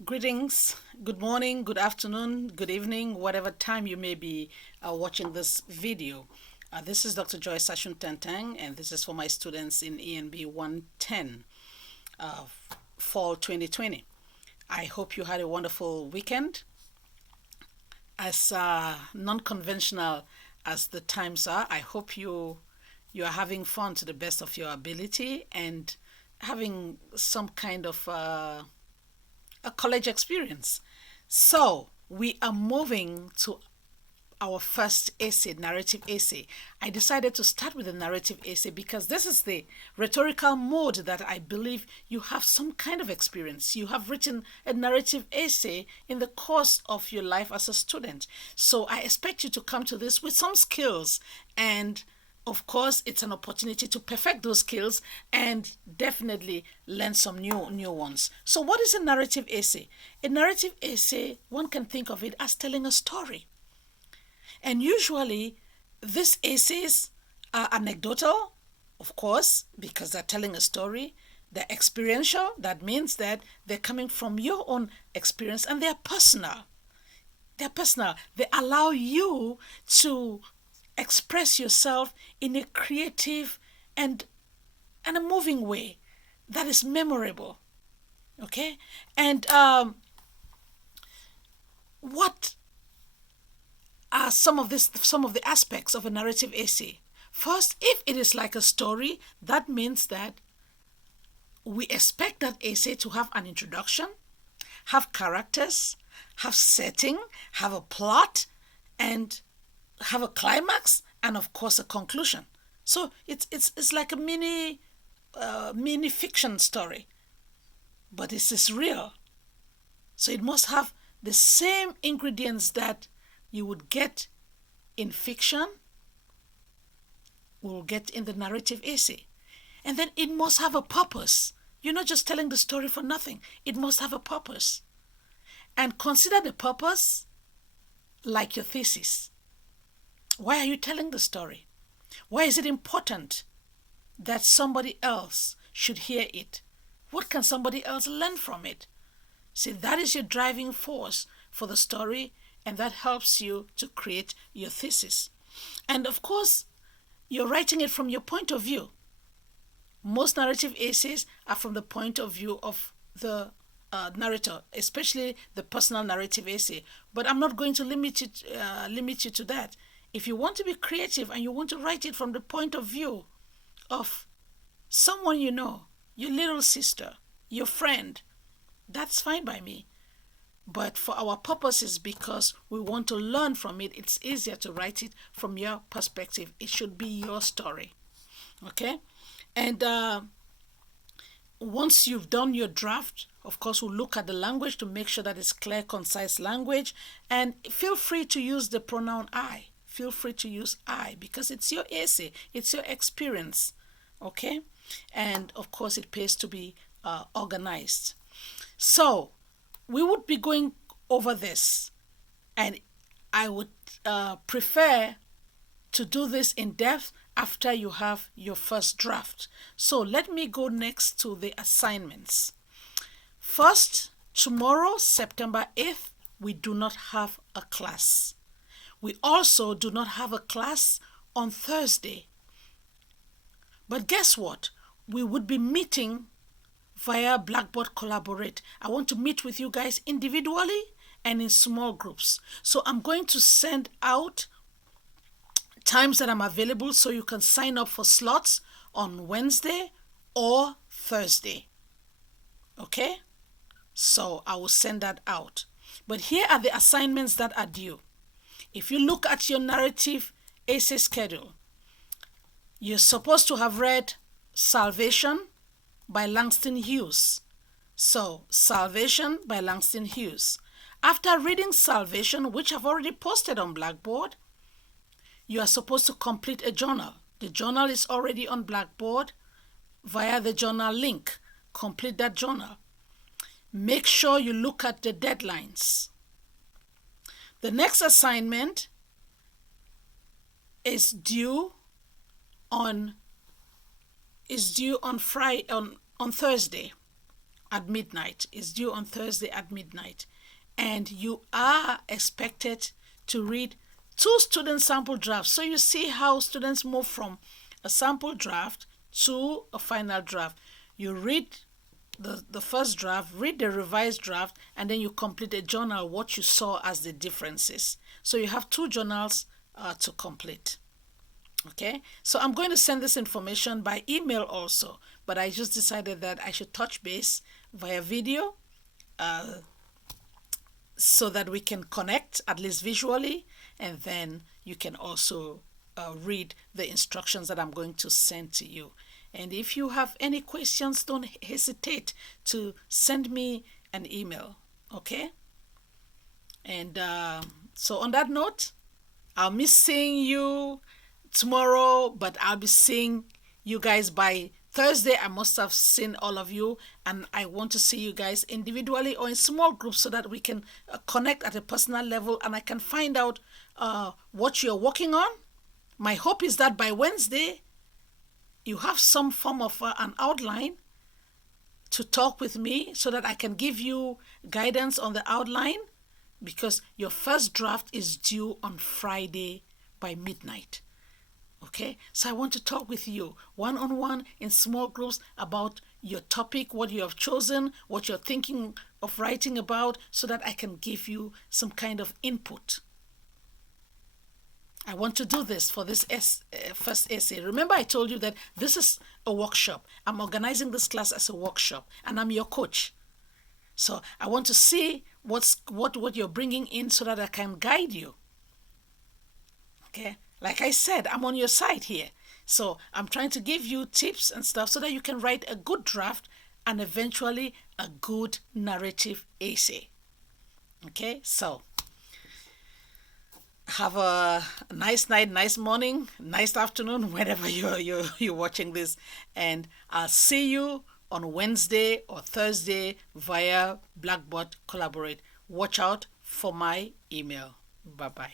Greetings, good morning, good afternoon, good evening, whatever time you may be watching this video. This is Dr. Joy Sashun Tantang, and this is for my students in ENB 110, uh, Fall 2020. I hope you had a wonderful weekend. As non conventional as the times are, I hope you are having fun to the best of your ability and having some kind of a college experience. So we are moving to our first essay, narrative essay. I decided to start with a narrative essay because this is the rhetorical mode that I believe you have some kind of experience. You have written a narrative essay in the course of your life as a student. So I expect you to come to this with some skills, and of course it's an opportunity to perfect those skills and definitely learn some new ones. So what is a narrative essay? A narrative essay, one can think of it as telling a story, and usually these essays are anecdotal, of course, because they're telling a story. They're experiential, that means that they're coming from your own experience, and they're personal. They're personal. They allow you to express yourself in a creative and a moving way that is memorable. Okay, and what are some of the aspects of a narrative essay? First, if it is like a story, that means that we expect that essay to have an introduction, have characters, have setting, have a plot, and have a climax, and of course a conclusion. So it's like a mini fiction story, but this is real. So it must have the same ingredients that you would get in fiction, will get in the narrative essay. And then it must have a purpose. You're not just telling the story for nothing. It must have a purpose. And consider the purpose like your thesis. Why are you telling the story? Why is it important that somebody else should hear it? What can somebody else learn from it? See, that is your driving force for the story, and that helps you to create your thesis. And of course, you're writing it from your point of view. Most narrative essays are from the point of view of the narrator, especially the personal narrative essay. But I'm not going to limit you to that. If you want to be creative and you want to write it from the point of view of someone you know, your little sister, your friend, that's fine by me. But for our purposes, because we want to learn from it, it's easier to write it from your perspective. It should be your story. Okay? And once you've done your draft, of course, we'll look at the language to make sure that it's clear, concise language. And feel free to use the pronoun I. Feel free to use I because it's your essay, it's your experience. Okay? And of course, it pays to be organized. So, we would be going over this, and I would prefer to do this in depth after you have your first draft. So let me go next to the assignments. First, tomorrow, September 8th, we do not have a class. We also do not have a class on Thursday. But guess what? We would be meeting via Blackboard Collaborate. I want to meet with you guys individually and in small groups. So I'm going to send out times that I'm available so you can sign up for slots on Wednesday or Thursday. Okay? So I will send that out. But here are the assignments that are due. If you look at your narrative essay schedule, you're supposed to have read Salvation by Langston Hughes. So, Salvation by Langston Hughes. After reading Salvation, which I've already posted on Blackboard, you are supposed to complete a journal. The journal is already on Blackboard via the journal link. Complete that journal. Make sure you look at the deadlines. The next assignment is due on Friday on Thursday. at midnight. It's due on Thursday at midnight. And you are expected to read 2 student sample drafts. So you see how students move from a sample draft to a final draft. You read the first draft, read the revised draft, and then you complete a journal, what you saw as the differences. So you have 2 journals to complete. Okay, so I'm going to send this information by email also, but I just decided that I should touch base via video so that we can connect at least visually, and then you can also read the instructions that I'm going to send to you. And if you have any questions, don't hesitate to send me an email. Okay, and so on that note, I'll miss seeing you tomorrow, but I'll be seeing you guys by Thursday. I must have seen all of you, and I want to see you guys individually or in small groups so that we can connect at a personal level, and I can find out what you're working on. My hope is that by Wednesday you have some form of an outline to talk with me so that I can give you guidance on the outline, because your first draft is due on Friday by midnight. Okay, so I want to talk with you one-on-one in small groups about your topic, what you have chosen, what you're thinking of writing about, so that I can give you some kind of input. I want to do this for this first essay. Remember, I told you that this is a workshop. I'm organizing this class as a workshop, and I'm your coach. So I want to see what you're bringing in so that I can guide you. Okay, like I said, I'm on your side here. So I'm trying to give you tips and stuff so that you can write a good draft and eventually a good narrative essay. Okay, so have a nice night, nice morning, nice afternoon, whenever you're watching this, and I'll see you on Wednesday or Thursday via Blackboard Collaborate. Watch out for my email. Bye-bye.